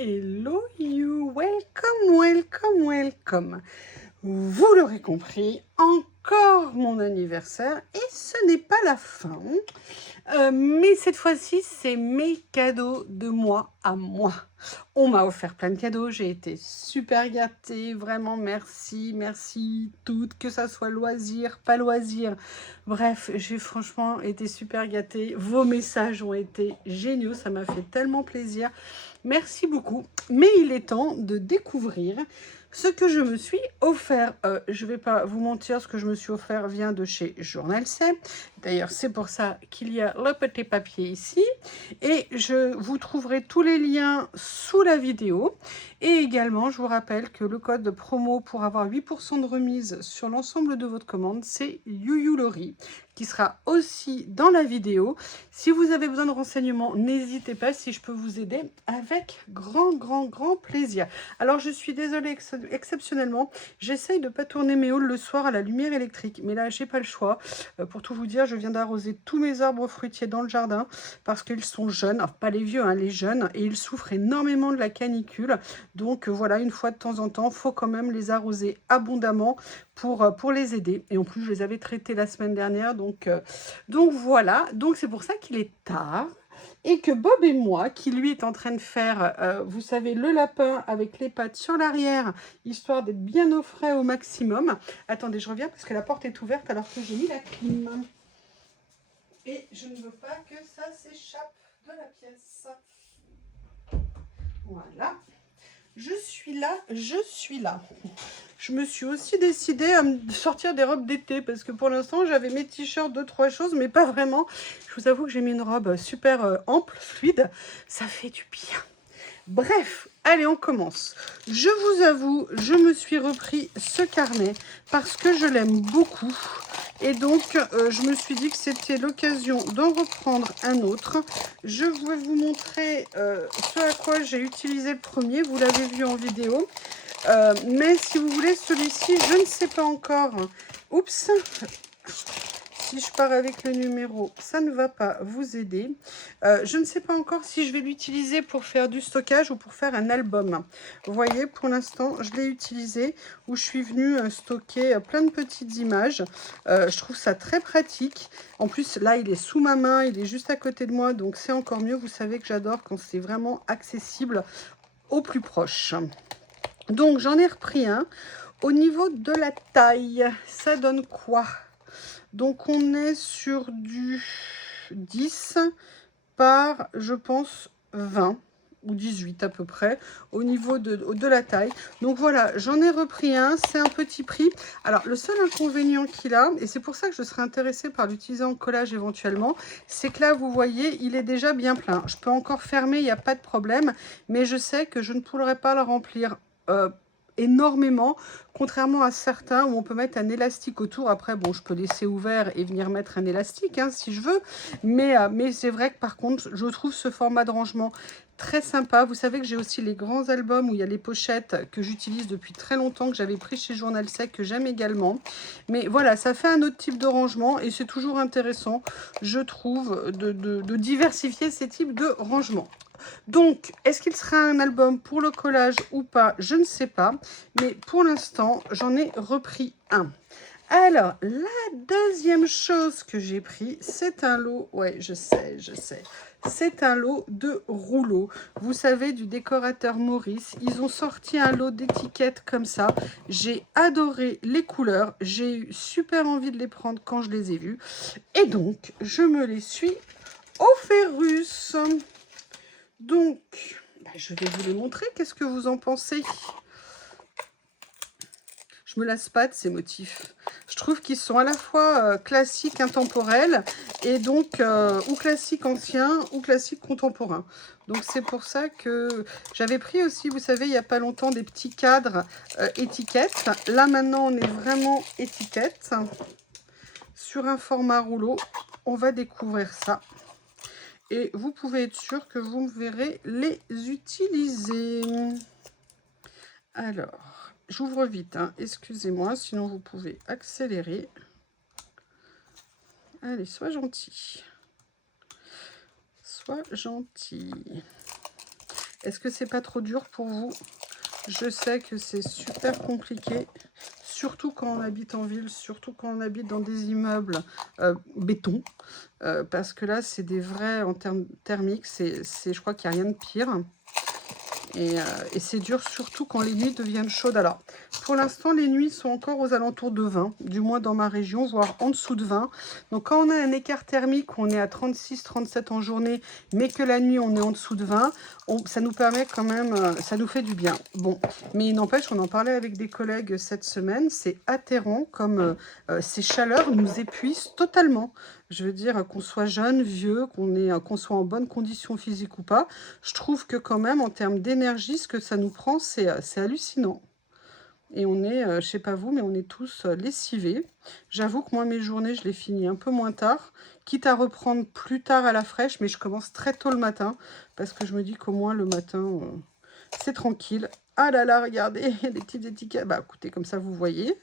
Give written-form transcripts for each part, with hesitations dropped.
Hello you, welcome. Vous l'aurez compris, encore mon anniversaire et ce n'est pas la fin. Mais cette fois-ci, c'est mes cadeaux de moi à moi. On m'a offert plein de cadeaux, j'ai été super gâtée, vraiment merci toutes, que ça soit loisir, pas loisir. Bref, j'ai franchement été super gâtée. Vos messages ont été géniaux, ça m'a fait tellement plaisir. Merci beaucoup. Mais il est temps de découvrir ce que je me suis offert. Je ne vais pas vous mentir, ce que je me suis offert vient de chez Journal C. D'ailleurs, c'est pour ça qu'il y a le petit papier ici. Et je vous trouverai tous les liens sous la vidéo. Et également, je vous rappelle que le code promo pour avoir 8% de remise sur l'ensemble de votre commande, c'est YuYuLori, qui sera aussi dans la vidéo. Si vous avez besoin de renseignements, n'hésitez pas, si je peux vous aider, avec grand plaisir. Alors, je suis désolée, exceptionnellement, j'essaye de ne pas tourner mes hauls le soir à la lumière électrique, mais là, j'ai pas le choix. Pour tout vous dire, je viens d'arroser tous mes arbres fruitiers dans le jardin, parce qu'ils sont jeunes, enfin, pas les vieux, hein, les jeunes, et ils souffrent énormément de la canicule. Donc, voilà, une fois de temps en temps, il faut quand même les arroser abondamment pour les aider. Et en plus, je les avais traités la semaine dernière, donc voilà. Donc, c'est pour ça qu'il est tard. Et que Bob et moi, qui lui est en train de faire, vous savez, le lapin avec les pattes sur l'arrière, histoire d'être bien au frais au maximum. Attendez, je reviens parce que la porte est ouverte alors que j'ai mis la clim. Et je ne veux pas que ça s'échappe de la pièce. Voilà. Je suis là. Je me suis aussi décidée à me sortir des robes d'été parce que pour l'instant, j'avais mes t-shirts, 2-3 choses, mais pas vraiment. Je vous avoue que j'ai mis une robe super ample, fluide. Ça fait du bien. Bref, allez, on commence. Je vous avoue, je me suis repris ce carnet parce que je l'aime beaucoup. Et donc, je me suis dit que c'était l'occasion d'en reprendre un autre. Je vais vous montrer ce à quoi j'ai utilisé le premier. Vous l'avez vu en vidéo. Mais si vous voulez celui-ci, je ne sais pas encore. Oups. Si je pars avec le numéro, ça ne va pas vous aider. Je ne sais pas encore si je vais l'utiliser pour faire du stockage ou pour faire un album. Vous voyez, pour l'instant, je l'ai utilisé où je suis venue stocker plein de petites images. Je trouve ça très pratique. En plus, là, il est sous ma main, il est juste à côté de moi, donc c'est encore mieux. Vous savez que j'adore quand c'est vraiment accessible au plus proche. Donc, j'en ai repris un. Au niveau de la taille, ça donne quoi ? Donc, on est sur du 10 par, je pense, 20 ou 18 à peu près, au niveau de la taille. Donc, voilà, j'en ai repris un. C'est un petit prix. Alors, le seul inconvénient qu'il a, et c'est pour ça que je serais intéressée par l'utiliser en collage éventuellement, c'est que là, vous voyez, il est déjà bien plein. Je peux encore fermer, il n'y a pas de problème, mais je sais que je ne pourrai pas le remplir énormément, contrairement à certains où on peut mettre un élastique autour. Après, bon, je peux laisser ouvert et venir mettre un élastique hein, si je veux, mais c'est vrai que par contre, je trouve ce format de rangement très sympa. Vous savez que j'ai aussi les grands albums où il y a les pochettes que j'utilise depuis très longtemps, que j'avais pris chez Journal Sec, que j'aime également. Mais voilà, ça fait un autre type de rangement et c'est toujours intéressant, je trouve, de diversifier ces types de rangement. Donc, est-ce qu'il sera un album pour le collage ou pas? Je ne sais pas. Mais pour l'instant, j'en ai repris un. Alors, la deuxième chose que j'ai pris, c'est un lot. Ouais, je sais. C'est un lot de rouleaux. Vous savez, du décorateur Maurice. Ils ont sorti un lot d'étiquettes comme ça. J'ai adoré les couleurs. J'ai eu super envie de les prendre quand je les ai vus. Et donc, je me les suis offert. Donc, je vais vous les montrer. Qu'est-ce que vous en pensez? Je me lasse pas de ces motifs. Je trouve qu'ils sont à la fois classiques, intemporels, et donc ou classiques anciens ou classiques contemporains. Donc c'est pour ça que j'avais pris aussi, vous savez, il n'y a pas longtemps, des petits cadres étiquettes. Là maintenant, on est vraiment étiquette. Sur un format rouleau, on va découvrir ça. Et vous pouvez être sûr que vous me verrez les utiliser. Alors, j'ouvre vite, hein. Excusez-moi, sinon vous pouvez accélérer. Allez, sois gentil. Sois gentil. Est-ce que c'est pas trop dur pour vous? Je sais que c'est super compliqué, surtout quand on habite en ville, surtout quand on habite dans des immeubles béton, parce que là, c'est des vrais, en termes thermiques, je crois qu'il n'y a rien de pire. Et c'est dur, surtout quand les nuits deviennent chaudes. Alors, pour l'instant, les nuits sont encore aux alentours de 20, du moins dans ma région, voire en dessous de 20. Donc, quand on a un écart thermique, on est à 36, 37 en journée, mais que la nuit, on est en dessous de 20, ça nous permet quand même, ça nous fait du bien. Bon, mais il n'empêche, on en parlait avec des collègues cette semaine, c'est atterrant comme ces chaleurs nous épuisent totalement. Je veux dire, qu'on soit jeune, vieux, qu'on soit en bonne condition physique ou pas, je trouve que quand même, en termes d'énergie, ce que ça nous prend, c'est hallucinant. Et on est, je sais pas vous, mais on est tous lessivés. J'avoue que moi, mes journées, je les finis un peu moins tard, quitte à reprendre plus tard à la fraîche, mais je commence très tôt le matin, parce que je me dis qu'au moins le matin, c'est tranquille. Ah là là, regardez, il y a des petites étiquettes. Bah écoutez, comme ça, vous voyez.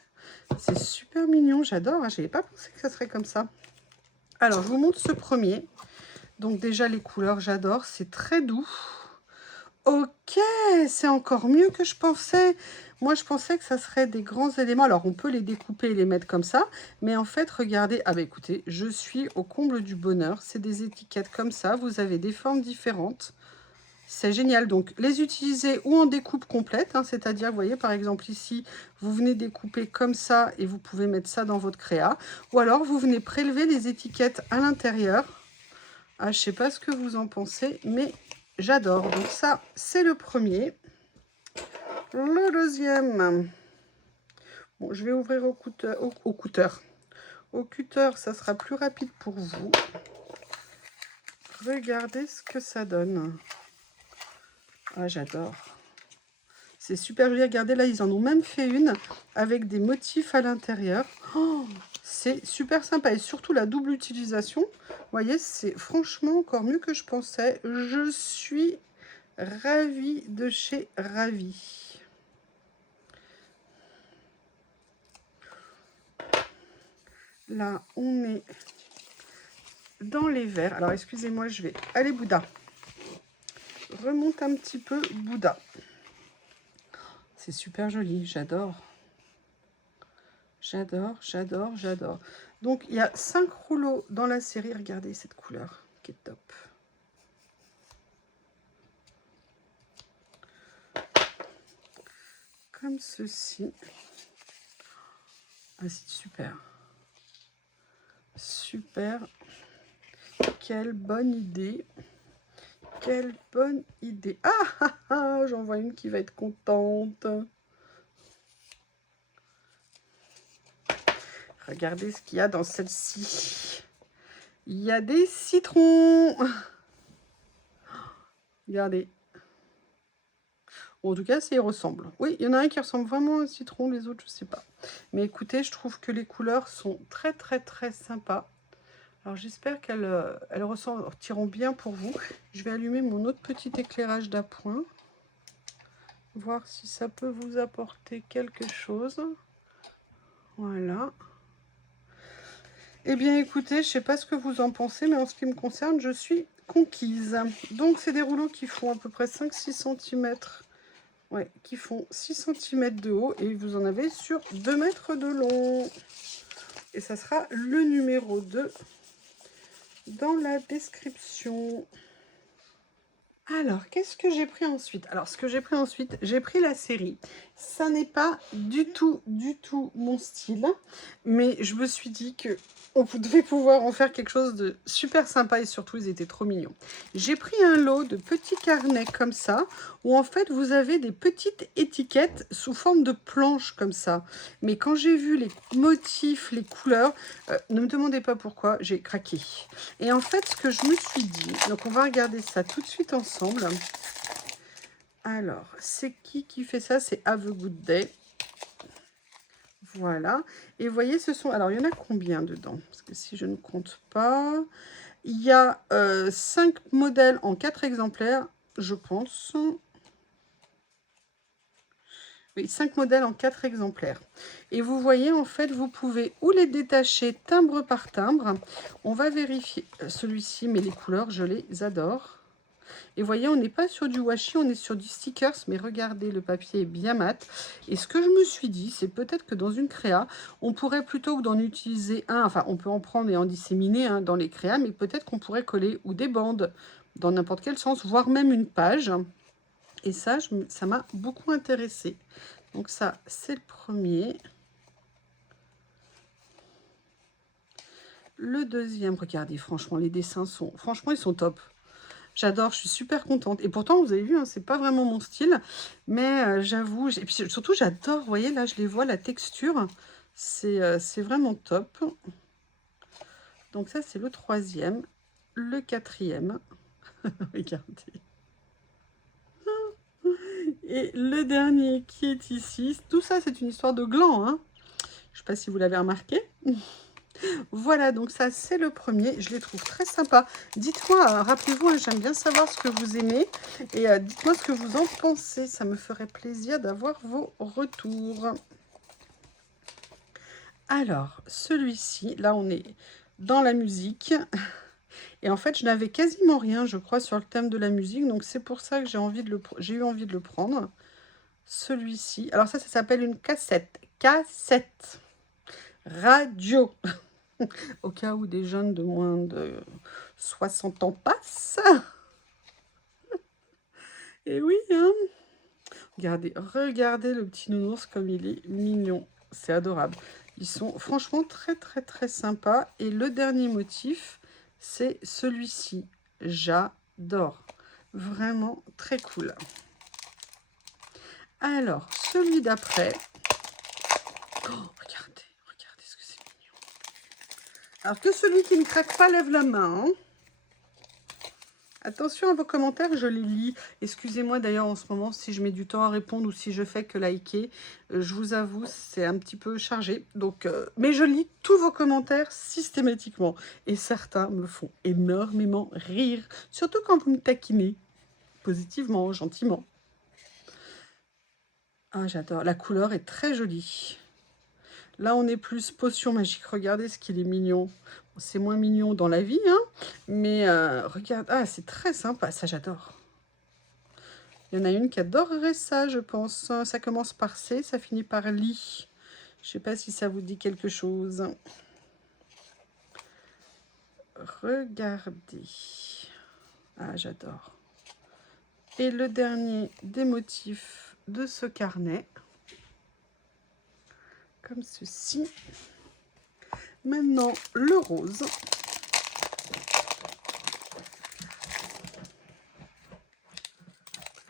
C'est super mignon, j'adore. Hein, je n'avais pas pensé que ça serait comme ça. Alors, je vous montre ce premier. Donc déjà, les couleurs, j'adore. C'est très doux. Ok, c'est encore mieux que je pensais. Moi, je pensais que ça serait des grands éléments. Alors, on peut les découper et les mettre comme ça. Mais en fait, regardez. Ah bah écoutez, je suis au comble du bonheur. C'est des étiquettes comme ça. Vous avez des formes différentes. C'est génial. Donc, les utiliser ou en découpe complète. Hein, c'est-à-dire, vous voyez, par exemple, ici, vous venez découper comme ça et vous pouvez mettre ça dans votre créa. Ou alors, vous venez prélever les étiquettes à l'intérieur. Ah, je sais pas ce que vous en pensez, mais j'adore. Donc ça, c'est le premier. Le deuxième. Bon, je vais ouvrir au cutter. Au cutter, ça sera plus rapide pour vous. Regardez ce que ça donne. Ah, j'adore. C'est super joli. Regardez, là, ils en ont même fait une avec des motifs à l'intérieur. Oh, c'est super sympa. Et surtout, la double utilisation. Vous voyez, c'est franchement encore mieux que je pensais. Je suis ravie de chez Ravie. Là, on est dans les verts. Alors, excusez-moi, je vais... Allez, Bouddha. Remonte un petit peu, Bouddha. C'est super joli, j'adore. J'adore, j'adore, j'adore. Donc, il y a 5 rouleaux dans la série. Regardez cette couleur qui est top. Comme ceci. Ah, c'est super. Super. Quelle bonne idée. Quelle bonne idée. Ah, ah, ah, j'en vois une qui va être contente. Regardez ce qu'il y a dans celle-ci. Il y a des citrons. Regardez. Bon, en tout cas, ça y ressemble. Oui, il y en a un qui ressemble vraiment à un citron, les autres, je sais pas. Mais écoutez, je trouve que les couleurs sont très, très, très sympas. Alors, j'espère qu'elles ressortiront bien pour vous. Je vais allumer mon autre petit éclairage d'appoint. Voir si ça peut vous apporter quelque chose. Voilà. Eh bien, écoutez, je sais pas ce que vous en pensez, mais en ce qui me concerne, je suis conquise. Donc, c'est des rouleaux qui font à peu près 5-6 cm. Ouais, qui font 6 cm de haut et vous en avez sur 2 mètres de long. Et ça sera le numéro 2 dans la description. Alors, qu'est-ce que j'ai pris ensuite? Alors, ce que j'ai pris ensuite, j'ai pris la série. Ça n'est pas du tout mon style. Mais je me suis dit que on devait pouvoir en faire quelque chose de super sympa et surtout, ils étaient trop mignons. J'ai pris un lot de petits carnets comme ça, où en fait, vous avez des petites étiquettes sous forme de planches comme ça. Mais quand j'ai vu les motifs, les couleurs, ne me demandez pas pourquoi, j'ai craqué. Et en fait, ce que je me suis dit, donc on va regarder ça tout de suite ensemble. Alors, c'est qui fait ça? C'est Have a Good Day. Voilà. Et vous voyez, ce sont... Alors, il y en a combien dedans? Parce que si je ne compte pas... Il y a 5 modèles en 4 exemplaires, je pense. Oui, 5 modèles en 4 exemplaires. Et vous voyez, en fait, vous pouvez ou les détacher timbre par timbre. On va vérifier celui-ci, mais les couleurs, je les adore. Et vous voyez, on n'est pas sur du washi, on est sur du stickers, mais regardez, le papier est bien mat. Et ce que je me suis dit, c'est peut-être que dans une créa, on pourrait plutôt que d'en utiliser un, enfin on peut en prendre et en disséminer hein, dans les créas, mais peut-être qu'on pourrait coller ou des bandes dans n'importe quel sens, voire même une page. Et ça, ça m'a beaucoup intéressé. Donc ça, c'est le premier. Le deuxième, regardez, franchement, les dessins sont... Franchement, ils sont top. J'adore, je suis super contente. Et pourtant, vous avez vu, hein, c'est pas vraiment mon style. Mais j'avoue, et puis surtout, j'adore, vous voyez, là, je les vois, la texture, c'est vraiment top. Donc ça, c'est le troisième. Le quatrième. Regardez. Et le dernier qui est ici. Tout ça, c'est une histoire de gland. Hein. Je ne sais pas si vous l'avez remarqué. Voilà, donc ça, c'est le premier. Je les trouve très sympas. Dites-moi, rappelez-vous, hein, j'aime bien savoir ce que vous aimez. Et dites-moi ce que vous en pensez. Ça me ferait plaisir d'avoir vos retours. Alors, celui-ci, là, on est dans la musique. Et en fait, je n'avais quasiment rien, je crois, sur le thème de la musique. Donc, c'est pour ça que j'ai eu envie de le prendre. Celui-ci. Alors ça s'appelle une cassette. Cassette. Radio. Au cas où des jeunes de moins de 60 ans passent. Et oui, hein. Regardez le petit nounours comme il est mignon. C'est adorable. Ils sont franchement très, très, très sympas. Et le dernier motif, c'est celui-ci. J'adore. Vraiment très cool. Alors, celui d'après. Oh, regardez ce que c'est mignon. Alors que celui qui ne craque pas lève la main. Hein. Attention à vos commentaires, je les lis. Excusez-moi d'ailleurs en ce moment si je mets du temps à répondre ou si je fais que liker. Je vous avoue, c'est un petit peu chargé. Donc, mais je lis tous vos commentaires systématiquement. Et certains me font énormément rire. Surtout quand vous me taquinez. Positivement, gentiment. Ah, j'adore. La couleur est très jolie. Là, on est plus potion magique. Regardez ce qu'il est mignon. C'est moins mignon dans la vie, hein. Mais regarde, ah, c'est très sympa. Ça, j'adore. Il y en a une qui adorerait ça, je pense. Ça commence par C, ça finit par Li. Je ne sais pas si ça vous dit quelque chose. Regardez. Ah, j'adore. Et le dernier des motifs de ce carnet. Comme ceci. Maintenant, le rose.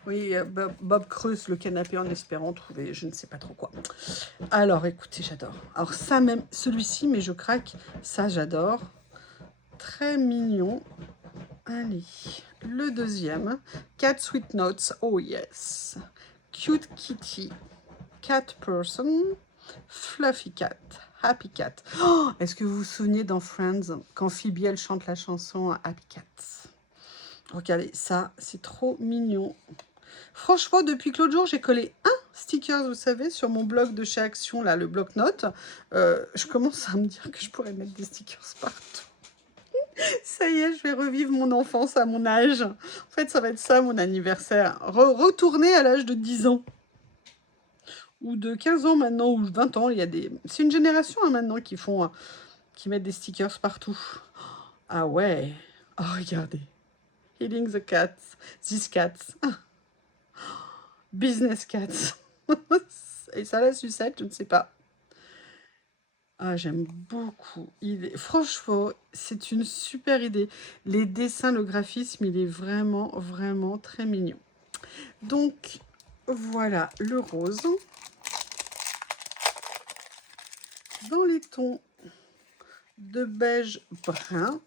Oui, Bob creuse le canapé en espérant trouver je ne sais pas trop quoi. Alors, écoutez, j'adore. Alors ça même, celui-ci, mais je craque. Ça, j'adore. Très mignon. Allez, le deuxième. Cat Sweet Notes. Oh yes. Cute Kitty. Cat Person. Fluffy Cat. Happy Cat. Oh, est-ce que vous vous souvenez dans Friends, quand Phoebe, elle chante la chanson Happy Cat? Regardez, ça, c'est trop mignon. Franchement, depuis que l'autre jour, j'ai collé un sticker, vous savez, sur mon bloc de chez Action, là, le bloc-notes. Je commence à me dire que je pourrais mettre des stickers partout. Ça y est, je vais revivre mon enfance à mon âge. En fait, ça va être ça, mon anniversaire. Retourner à l'âge de 10 ans. Ou de 15 ans maintenant, ou 20 ans. C'est une génération hein, maintenant qui mettent des stickers partout. Ah ouais. Oh, regardez. Healing the cats. These cats. Business cats. Et ça, la sucette, je ne sais pas. Ah, j'aime beaucoup. Franchement, c'est une super idée. Les dessins, le graphisme, il est vraiment, vraiment très mignon. Donc, voilà le rose. Dans les tons de beige brun.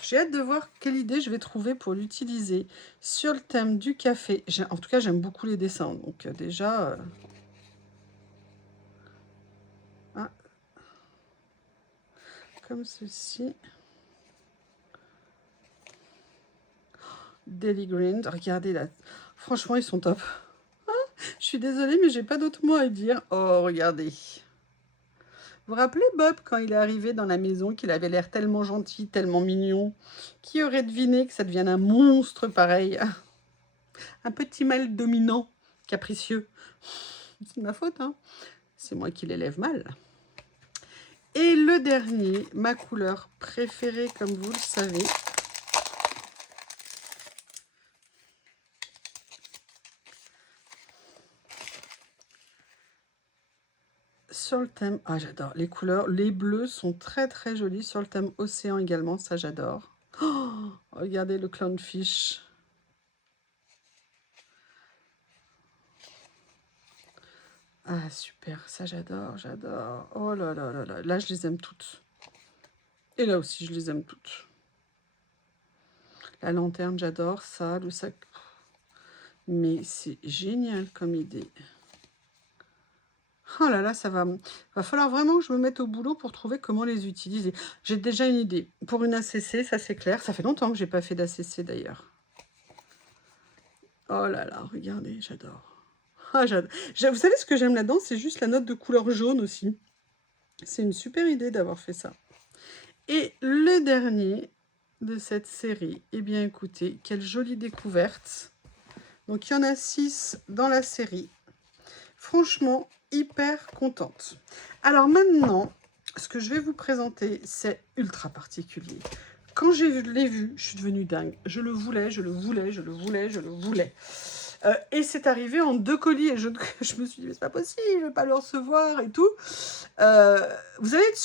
J'ai hâte de voir quelle idée je vais trouver pour l'utiliser sur le thème du café. En tout cas, j'aime beaucoup les dessins. Donc déjà... Ah. Comme ceci. Daily Green. Regardez là. Franchement, ils sont top. Je suis désolée, mais j'ai pas d'autres mots à dire. Oh, regardez. Vous vous rappelez Bob quand il est arrivé dans la maison, qu'il avait l'air tellement gentil, tellement mignon? Qui aurait deviné que ça devienne un monstre pareil? Un petit mâle dominant, capricieux. C'est de ma faute, hein? C'est moi qui l'élève mal. Et le dernier, ma couleur préférée, comme vous le savez. Sur le thème... Ah, j'adore les couleurs. Les bleus sont très très jolis. Sur le thème océan également, ça j'adore. Oh, regardez le clownfish. Ah, super, ça j'adore, j'adore. Oh là là là là, là je les aime toutes. Et là aussi, je les aime toutes. La lanterne, j'adore ça, le sac. Mais c'est génial comme idée. Oh là là, va falloir vraiment que je me mette au boulot pour trouver comment les utiliser. J'ai déjà une idée. Pour une ACC, ça c'est clair. Ça fait longtemps que j'ai pas fait d'ACC d'ailleurs. Oh là là, regardez, j'adore. Ah, j'adore. Vous savez ce que j'aime là-dedans? C'est juste la note de couleur jaune aussi. C'est une super idée d'avoir fait ça. Et le dernier de cette série, eh bien écoutez, quelle jolie découverte. Donc il y en a 6 dans la série. Franchement, hyper contente. Alors maintenant, ce que je vais vous présenter, c'est ultra particulier. Quand je l'ai vu, je suis devenue dingue. Je le voulais, je le voulais, je le voulais, je le voulais. Et c'est arrivé en 2 colis et je me suis dit, mais c'est pas possible, je vais pas le recevoir et tout. Vous allez être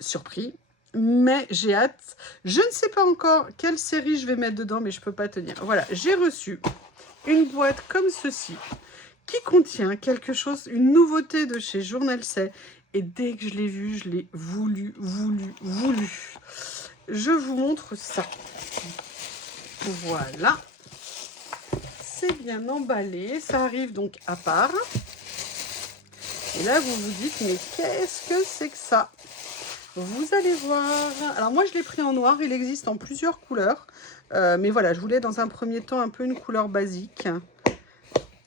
surpris, mais j'ai hâte. Je ne sais pas encore quelle série je vais mettre dedans, mais je peux pas tenir. Voilà, j'ai reçu une boîte comme ceci, qui contient quelque chose, une nouveauté de chez Journal C. Et dès que je l'ai vu, je l'ai voulu. Je vous montre ça. Voilà. C'est bien emballé. Ça arrive donc à part. Et là, vous vous dites, mais qu'est-ce que c'est que ça? Vous allez voir. Alors moi, je l'ai pris en noir. Il existe en plusieurs couleurs. Mais voilà, je voulais dans un premier temps un peu une couleur basique.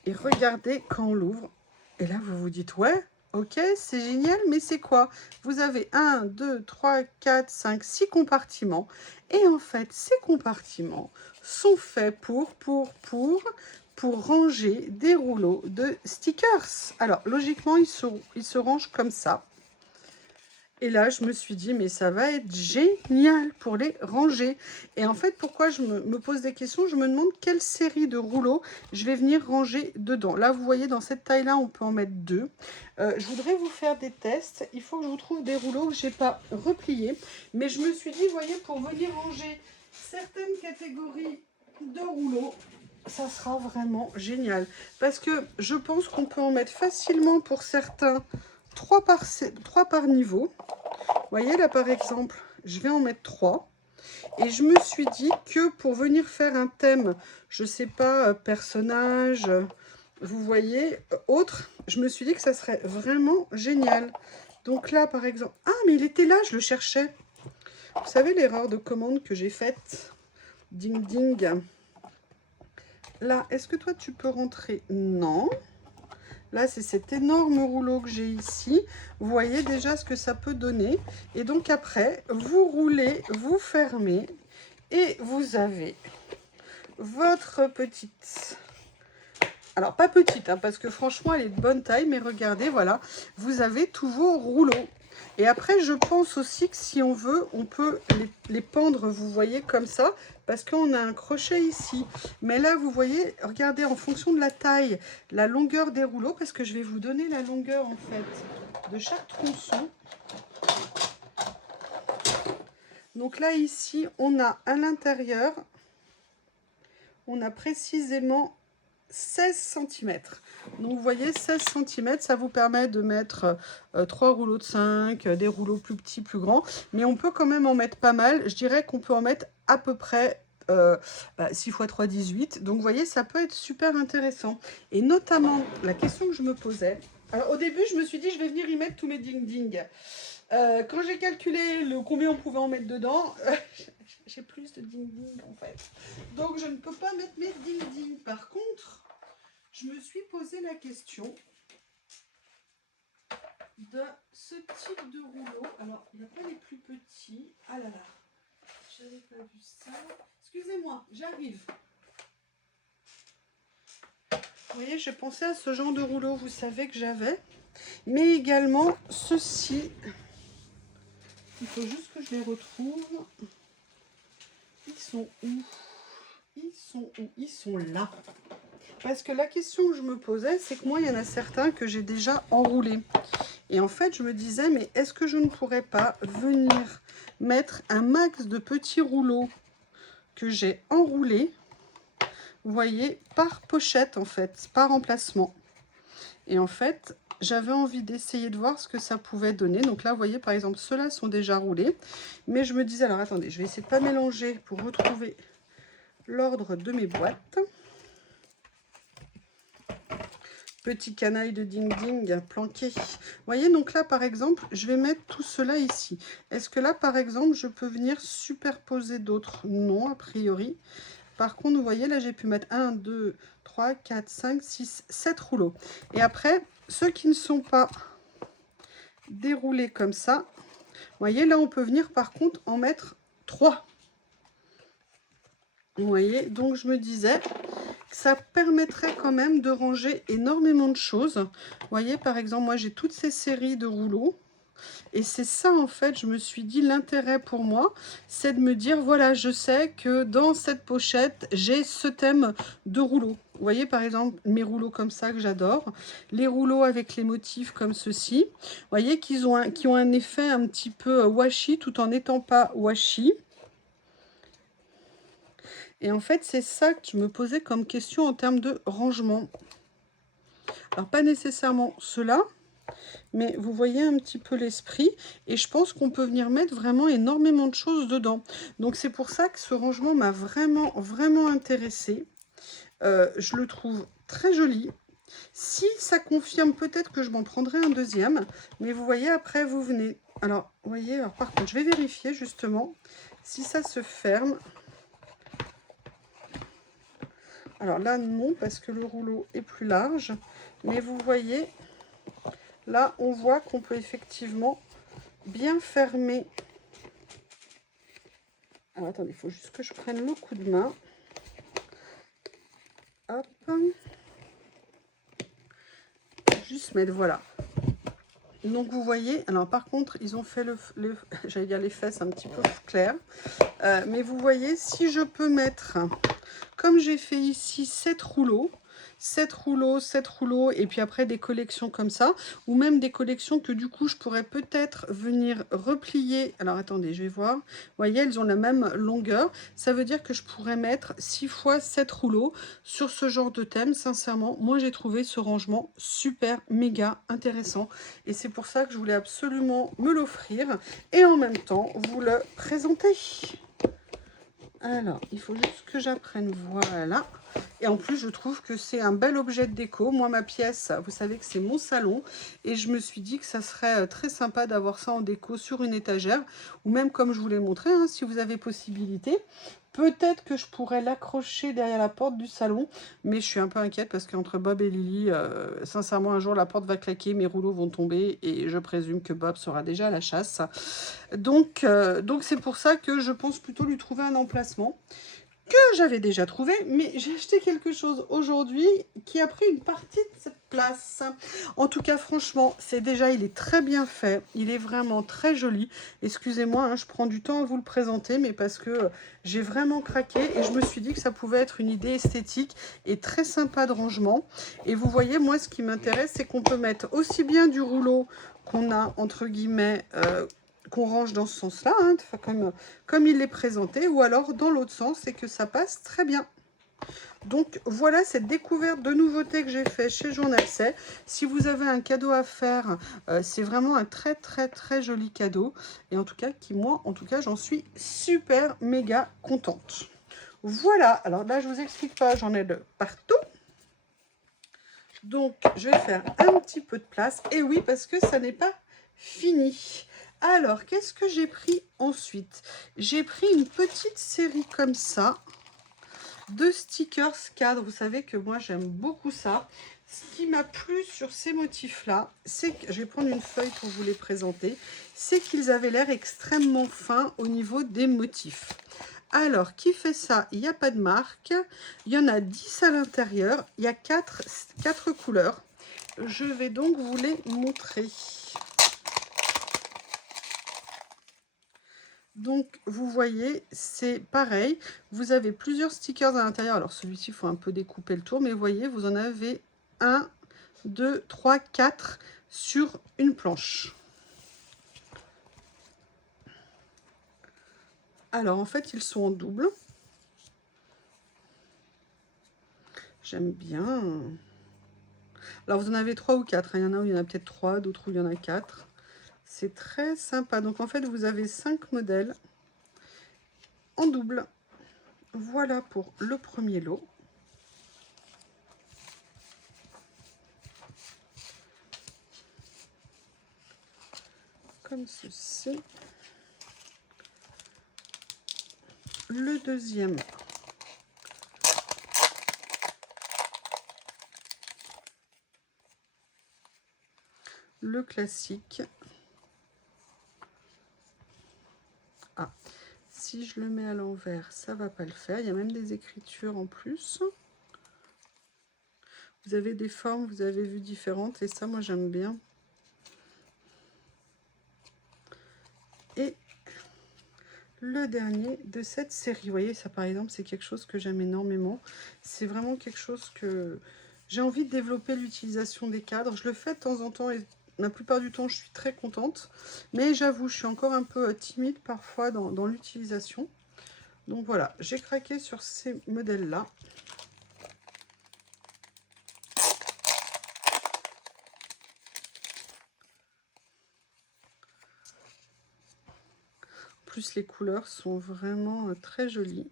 Et regardez quand on l'ouvre. Et là, vous vous dites, ouais, ok, c'est génial, mais c'est quoi? Vous avez 1, 2, 3, 4, 5, 6 compartiments. Et en fait, ces compartiments sont faits pour ranger des rouleaux de stickers. Alors, logiquement, ils se rangent comme ça. Et là, je me suis dit, mais ça va être génial pour les ranger. Et en fait, pourquoi je me pose des questions? Je me demande quelle série de rouleaux je vais venir ranger dedans. Là, vous voyez, dans cette taille-là, on peut en mettre 2. Je voudrais vous faire des tests. Il faut que je vous trouve des rouleaux que je n'ai pas repliés. Mais je me suis dit, vous voyez, pour venir ranger certaines catégories de rouleaux, ça sera vraiment génial. Parce que je pense qu'on peut en mettre facilement pour certains 3 par niveau. Vous voyez là par exemple, je vais en mettre 3. Et je me suis dit que pour venir faire un thème, je sais pas, personnage, vous voyez, autre, je me suis dit que ça serait vraiment génial. Donc là par exemple, ah mais il était là, je le cherchais. Vous savez l'erreur de commande que j'ai faite? Ding ding. Là, est-ce que toi tu peux rentrer? Non. Là, c'est cet énorme rouleau que j'ai ici. Vous voyez déjà ce que ça peut donner. Et donc après, vous roulez, vous fermez et vous avez votre petite... Alors, pas petite, hein, parce que franchement, elle est de bonne taille. Mais regardez, voilà, vous avez tous vos rouleaux. Et après, je pense aussi que si on veut, on peut les pendre, vous voyez, comme ça, parce qu'on a un crochet ici. Mais là, vous voyez, regardez, en fonction de la taille, la longueur des rouleaux, parce que je vais vous donner la longueur, en fait, de chaque tronçon. Donc là, ici, on a à l'intérieur, on a précisément 16 cm. Donc vous voyez, 16 cm, ça vous permet de mettre 3 rouleaux de 5, des rouleaux plus petits, plus grands. Mais on peut quand même en mettre pas mal. Je dirais qu'on peut en mettre à peu près 6 x 3, 18. Donc vous voyez, ça peut être super intéressant. Et notamment, la question que je me posais, alors, au début, je me suis dit, je vais venir y mettre tous mes ding-ding. Quand j'ai calculé combien on pouvait en mettre dedans, j'ai plus de ding-ding en fait. Donc je ne peux pas mettre mes ding-ding. Par contre, je me suis posé la question. de ce type de rouleau. Alors, il n'y a pas les plus petits. Ah là là, j'avais pas vu ça. Excusez-moi, j'arrive. Vous voyez, j'ai pensé à ce genre de rouleau, vous savez que j'avais. Mais également, ceci. Il faut juste que je les retrouve. Ils sont où? Ils sont où? Ils sont là. Parce que la question que je me posais, c'est que moi, il y en a certains que j'ai déjà enroulés. Et en fait, je me disais, mais est-ce que je ne pourrais pas venir mettre un max de petits rouleaux que j'ai enroulés, vous voyez, par pochette, en fait, par emplacement. Et en fait, j'avais envie d'essayer de voir ce que ça pouvait donner. Donc là, vous voyez, par exemple, ceux-là sont déjà roulés. Mais je me disais, alors attendez, je vais essayer de ne pas mélanger pour retrouver l'ordre de mes boîtes. Petit canaille de ding-ding planqué. Vous voyez, donc là, par exemple, je vais mettre tout cela ici. Est-ce que là, par exemple, je peux venir superposer d'autres? Non, a priori. Par contre, vous voyez, là, j'ai pu mettre 1, 2, 3, 4, 5, 6, 7 rouleaux. Et après, ceux qui ne sont pas déroulés comme ça, vous voyez, là, on peut venir, par contre, en mettre 3. Vous voyez, donc je me disais... ça permettrait quand même de ranger énormément de choses. Vous voyez, par exemple, moi, j'ai toutes ces séries de rouleaux. Et c'est ça, en fait, je me suis dit, l'intérêt pour moi, c'est de me dire, voilà, je sais que dans cette pochette, j'ai ce thème de rouleaux. Vous voyez, par exemple, mes rouleaux comme ça que j'adore. Les rouleaux avec les motifs comme ceci. Vous voyez, qui ont un effet un petit peu washi, tout en n'étant pas washi. Et en fait, c'est ça que je me posais comme question en termes de rangement. Alors, pas nécessairement cela, mais vous voyez un petit peu l'esprit. Et je pense qu'on peut venir mettre vraiment énormément de choses dedans. Donc, c'est pour ça que ce rangement m'a vraiment, vraiment intéressée. Je le trouve très joli. Si ça confirme, peut-être que je m'en prendrai un deuxième. Mais vous voyez, après, vous venez... Alors, vous voyez, alors, par contre, je vais vérifier justement si ça se ferme. Alors là, non, parce que le rouleau est plus large. Mais vous voyez, là, on voit qu'on peut effectivement bien fermer. Alors, attendez, il faut juste que je prenne le coup de main. Hop. Juste mettre, voilà. Donc, vous voyez, alors par contre, ils ont fait j'allais dire les fesses un petit peu claires. Mais vous voyez, si je peux mettre... Comme j'ai fait ici 7 rouleaux, 7 rouleaux, 7 rouleaux, et puis après des collections comme ça, ou même des collections que du coup je pourrais peut-être venir replier. Alors attendez, je vais voir. Vous voyez, elles ont la même longueur. Ça veut dire que je pourrais mettre 6 fois 7 rouleaux sur ce genre de thème. Sincèrement, moi j'ai trouvé ce rangement super, méga intéressant. Et c'est pour ça que je voulais absolument me l'offrir et en même temps vous le présenter. Alors, il faut juste que j'apprenne, voilà. Et en plus, je trouve que c'est un bel objet de déco. Moi, ma pièce, vous savez que c'est mon salon. Et je me suis dit que ça serait très sympa d'avoir ça en déco sur une étagère. Ou même, comme je vous l'ai montré, hein, si vous avez possibilité. Peut-être que je pourrais l'accrocher derrière la porte du salon. Mais je suis un peu inquiète parce qu'entre Bob et Lily, sincèrement, un jour, la porte va claquer, mes rouleaux vont tomber. Et je présume que Bob sera déjà à la chasse. Donc c'est pour ça que je pense plutôt lui trouver un emplacement que j'avais déjà trouvé, mais j'ai acheté quelque chose aujourd'hui qui a pris une partie de cette place. En tout cas, franchement, il est très bien fait, il est vraiment très joli. Excusez-moi, hein, je prends du temps à vous le présenter, mais parce que j'ai vraiment craqué et je me suis dit que ça pouvait être une idée esthétique et très sympa de rangement. Et vous voyez, moi, ce qui m'intéresse, c'est qu'on peut mettre aussi bien du rouleau qu'on a, entre guillemets, qu'on range dans ce sens-là, hein, comme il est présenté, ou alors dans l'autre sens, et que ça passe très bien. Donc voilà cette découverte de nouveautés que j'ai fait chez Journal C'est. Si vous avez un cadeau à faire, c'est vraiment un très très très joli cadeau. Et en tout cas, moi, en tout cas, j'en suis super méga contente. Voilà, alors là, je vous explique pas, j'en ai de partout. Donc, je vais faire un petit peu de place. Et oui, parce que ça n'est pas fini. Alors, qu'est-ce que j'ai pris ensuite? J'ai pris une petite série comme ça. 2 stickers cadres. Vous savez que moi, j'aime beaucoup ça. Ce qui m'a plu sur ces motifs-là, c'est que, je vais prendre une feuille pour vous les présenter, c'est qu'ils avaient l'air extrêmement fins au niveau des motifs. Alors, qui fait ça? Il n'y a pas de marque. Il y en a 10 à l'intérieur. Il y a 4 couleurs. Je vais donc vous les montrer. Donc, vous voyez, c'est pareil. Vous avez plusieurs stickers à l'intérieur. Alors, celui-ci, il faut un peu découper le tour. Mais vous voyez, vous en avez 1, 2, 3, 4 sur une planche. Alors, en fait, ils sont en double. J'aime bien. Alors, vous en avez 3 ou 4. Il y en a où il y en a peut-être 3, d'autres où il y en a 4. C'est très sympa. Donc, en fait, vous avez 5 modèles en double. Voilà pour le premier lot. Comme ceci. Le deuxième. Le classique. Ah, si je le mets à l'envers, ça va pas le faire. Il y a même des écritures en plus. Vous avez des formes, vous avez vues différentes. Et ça, moi, j'aime bien. Et le dernier de cette série. Vous voyez, ça, par exemple, c'est quelque chose que j'aime énormément. C'est vraiment quelque chose que j'ai envie de développer, l'utilisation des cadres. Je le fais de temps en temps et la plupart du temps, je suis très contente. Mais j'avoue, je suis encore un peu timide parfois dans l'utilisation. Donc voilà, j'ai craqué sur ces modèles-là. En plus, les couleurs sont vraiment très jolies.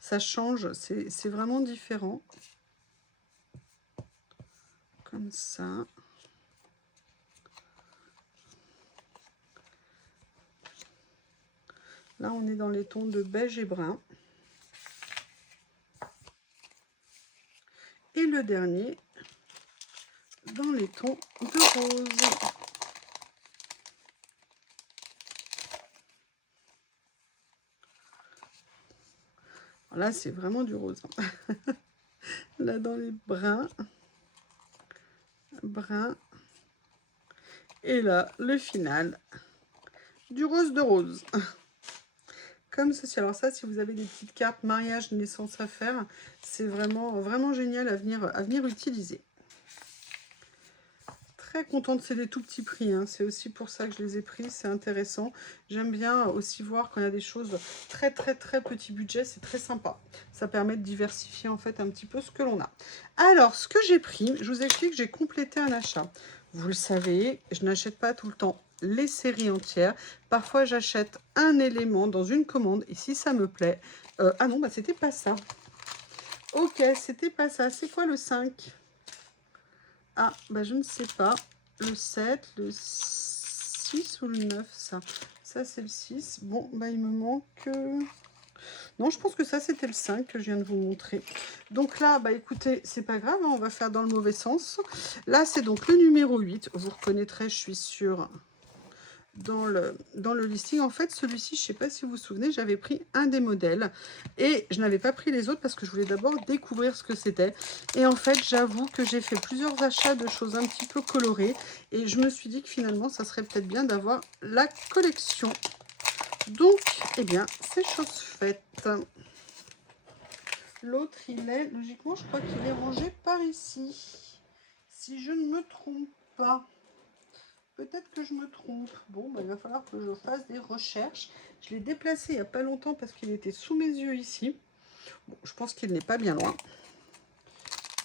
Ça change, c'est vraiment différent. Comme ça. Là, on est dans les tons de beige et brun. Et le dernier, dans les tons de rose. Là, c'est vraiment du rose. Là, dans les bruns. Brun. Et là, le final, du rose de rose. Comme ceci. Alors ça, si vous avez des petites cartes mariage, naissance à faire, c'est vraiment génial à venir utiliser. Très contente, c'est des tout petits prix, hein. C'est aussi pour ça que je les ai pris, c'est intéressant. J'aime bien aussi voir quand il y a des choses très petit budget, c'est très sympa. Ça permet de diversifier en fait un petit peu ce que l'on a. Alors, ce que j'ai pris, je vous explique, j'ai complété un achat. Vous le savez, je n'achète pas tout le temps les séries entières. Parfois, j'achète un élément dans une commande et si ça me plaît... ah non, bah c'était pas ça. Ok, c'était pas ça. C'est quoi le 5? Ah, bah je ne sais pas. Le 7, le 6 ou le 9, ça. Ça, c'est le 6. Bon, bah il me manque... Non, je pense que ça, c'était le 5 que je viens de vous montrer. Donc là, bah écoutez, c'est pas grave, hein, on va faire dans le mauvais sens. Là, c'est donc le numéro 8. Vous reconnaîtrez, je suis sûre, dans le listing. En fait, celui-ci, je ne sais pas si vous vous souvenez, j'avais pris un des modèles et je n'avais pas pris les autres parce que je voulais d'abord découvrir ce que c'était. Et en fait, j'avoue que j'ai fait plusieurs achats de choses un petit peu colorées et je me suis dit que finalement, ça serait peut-être bien d'avoir la collection. Donc, eh bien, c'est chose faite. L'autre, il est, logiquement, je crois qu'il est rangé par ici, si je ne me trompe pas. Peut-être que je me trompe. Bon, bah, il va falloir que je fasse des recherches. Je l'ai déplacé il n'y a pas longtemps parce qu'il était sous mes yeux ici. Bon, je pense qu'il n'est pas bien loin.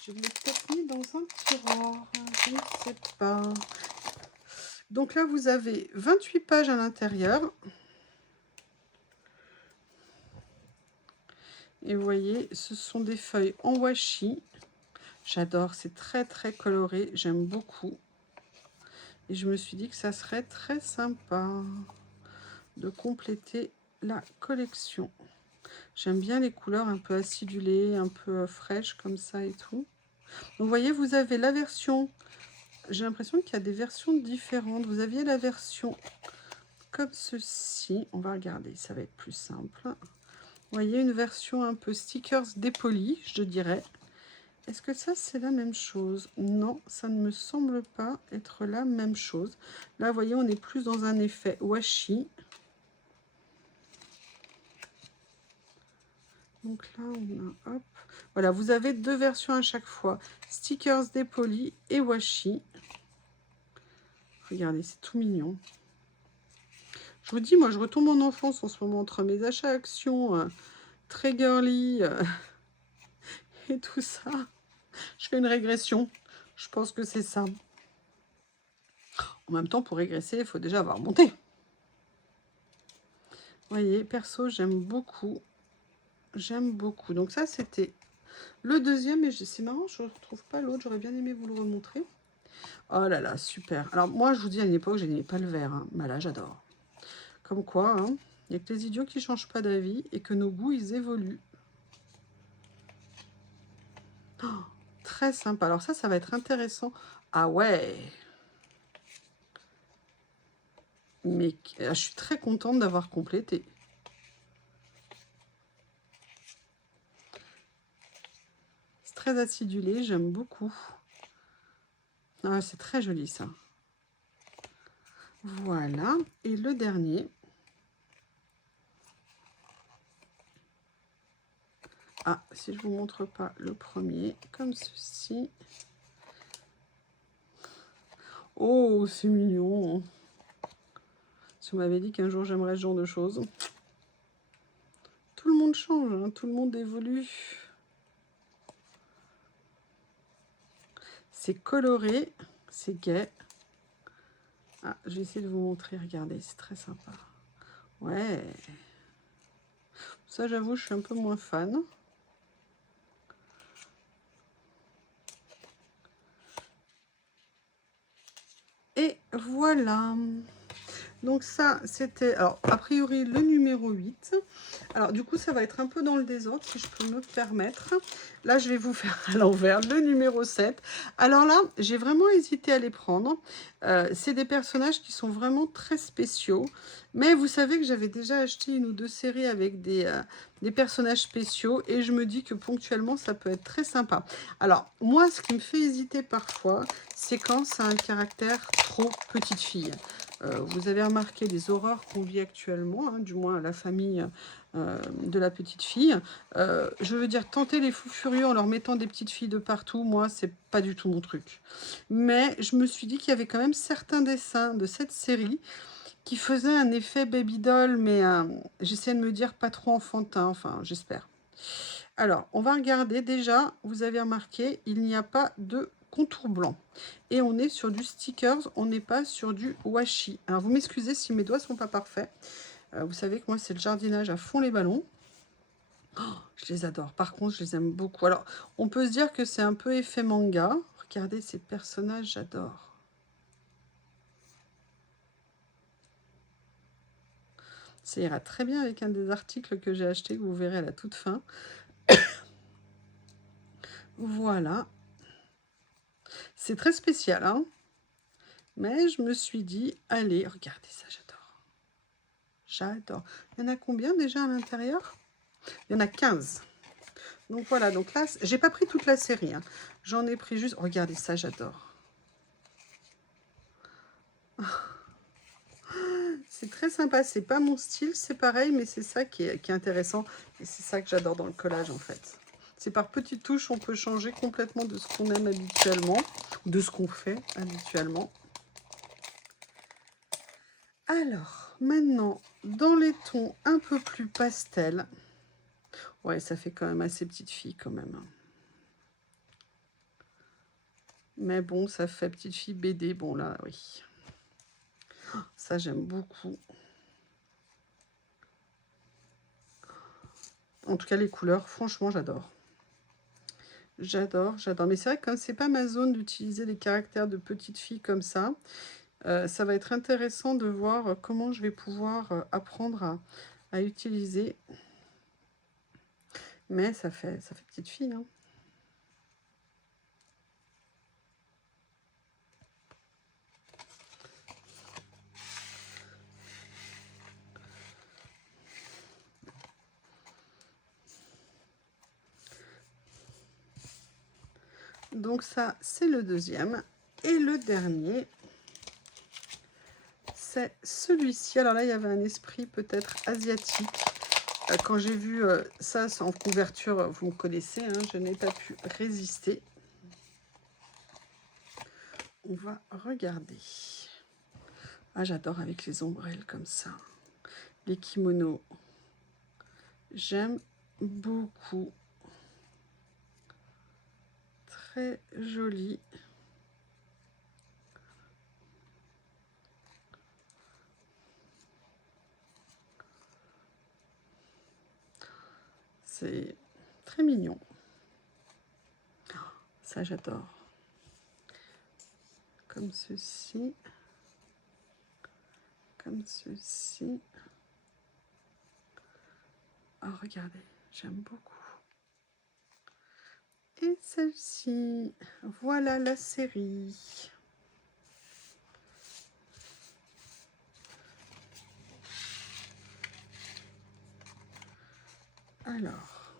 Je l'ai peut-être mis dans un tiroir. Je ne sais pas. Donc là, vous avez 28 pages à l'intérieur. Et vous voyez, ce sont des feuilles en washi. J'adore, c'est très coloré. J'aime beaucoup. Et je me suis dit que ça serait très sympa de compléter la collection. J'aime bien les couleurs un peu acidulées, un peu fraîches comme ça et tout. Donc, vous voyez, vous avez la version... J'ai l'impression qu'il y a des versions différentes. Vous aviez la version comme ceci. On va regarder, ça va être plus simple. Vous voyez, une version un peu stickers dépolis, je dirais. Est-ce que ça, c'est la même chose? Non, ça ne me semble pas être la même chose. Là, vous voyez, on est plus dans un effet washi. Donc là, on a, hop. Voilà, vous avez deux versions à chaque fois. Stickers dépolis et washi. Regardez, c'est tout mignon. Je vous dis, moi, je retombe en enfance en ce moment entre mes achats actions très girly et tout ça. Je fais une régression. Je pense que c'est ça. En même temps, pour régresser, il faut déjà avoir monté. Vous voyez, perso, j'aime beaucoup. J'aime beaucoup. Donc ça, c'était le deuxième. Et c'est marrant, je ne retrouve pas l'autre. J'aurais bien aimé vous le remontrer. Oh là là, super. Alors moi, je vous dis, à une époque, je n'aimais pas le vert. Hein. Mais là, j'adore. Comme quoi, hein, il n'y a que les idiots qui ne changent pas d'avis et que nos goûts, ils évoluent. Oh, très sympa. Alors ça va être intéressant. Ah ouais. Mais je suis très contente d'avoir complété. C'est très acidulé, j'aime beaucoup. Ah, c'est très joli ça. Voilà. Et le dernier. Ah, si je vous montre pas le premier, comme ceci. Oh, c'est mignon. Si on m'avait dit qu'un jour j'aimerais ce genre de choses. Tout le monde change, hein, tout le monde évolue. C'est coloré, c'est gai. Ah, je vais essayer de vous montrer, regardez, c'est très sympa. Ouais. Ça, j'avoue, je suis un peu moins fan. Et voilà. Donc ça, c'était, alors, a priori, le numéro 8. Alors, du coup, ça va être un peu dans le désordre, si je peux me permettre. Là, je vais vous faire à l'envers le numéro 7. Alors là, j'ai vraiment hésité à les prendre. C'est des personnages qui sont vraiment très spéciaux. Mais vous savez que j'avais déjà acheté une ou deux séries avec des personnages spéciaux. Et je me dis que ponctuellement, ça peut être très sympa. Alors, moi, ce qui me fait hésiter parfois, c'est quand ça a un caractère trop petite fille. Vous avez remarqué les horreurs qu'on vit actuellement, hein, du moins la famille de la petite fille. Je veux dire, tenter les fous furieux en leur mettant des petites filles de partout, moi, c'est pas du tout mon truc. Mais je me suis dit qu'il y avait quand même certains dessins de cette série qui faisaient un effet baby doll, mais j'essaie de me dire pas trop enfantin, enfin, j'espère. Alors, on va regarder. Déjà, vous avez remarqué, il n'y a pas de contour blanc. Et on est sur du stickers, on n'est pas sur du washi. Alors, vous m'excusez si mes doigts ne sont pas parfaits. Vous savez que moi, c'est le jardinage à fond les ballons. Oh, je les adore. Par contre, je les aime beaucoup. Alors, on peut se dire que c'est un peu effet manga. Regardez ces personnages, j'adore. Ça ira très bien avec un des articles que j'ai acheté, que vous verrez à la toute fin. Voilà. C'est très spécial, hein. Mais je me suis dit, allez, regardez ça, j'adore. J'adore. Il y en a combien déjà à l'intérieur? Il y en a 15. Donc voilà, donc là, j'ai pas pris toute la série. Hein. J'en ai pris juste... Regardez ça, j'adore. C'est très sympa. C'est pas mon style, c'est pareil, mais c'est ça qui est intéressant. Et c'est ça que j'adore dans le collage, en fait. C'est par petites touches, on peut changer complètement de ce qu'on aime habituellement, de ce qu'on fait habituellement. Alors, maintenant, dans les tons un peu plus pastel... Ouais, ça fait quand même assez petite fille, quand même. Mais bon, ça fait petite fille BD. Bon, là, oui. Ça, j'aime beaucoup. En tout cas, les couleurs, franchement, j'adore. J'adore, j'adore. Mais c'est vrai que comme c'est pas ma zone d'utiliser les caractères de petite fille comme ça va être intéressant de voir comment je vais pouvoir apprendre à utiliser. Mais ça fait petite fille, hein. Donc ça, c'est le deuxième. Et le dernier, c'est celui-ci. Alors là, il y avait un esprit peut-être asiatique. Quand j'ai vu ça en couverture, vous me connaissez, hein, je n'ai pas pu résister. On va regarder. Ah, j'adore avec les ombrelles comme ça. Les kimonos. J'aime beaucoup. Très joli. C'est très mignon. Ça, j'adore. Comme ceci. Comme ceci. Ah, regardez, j'aime beaucoup. Et celle-ci. Voilà la série. Alors,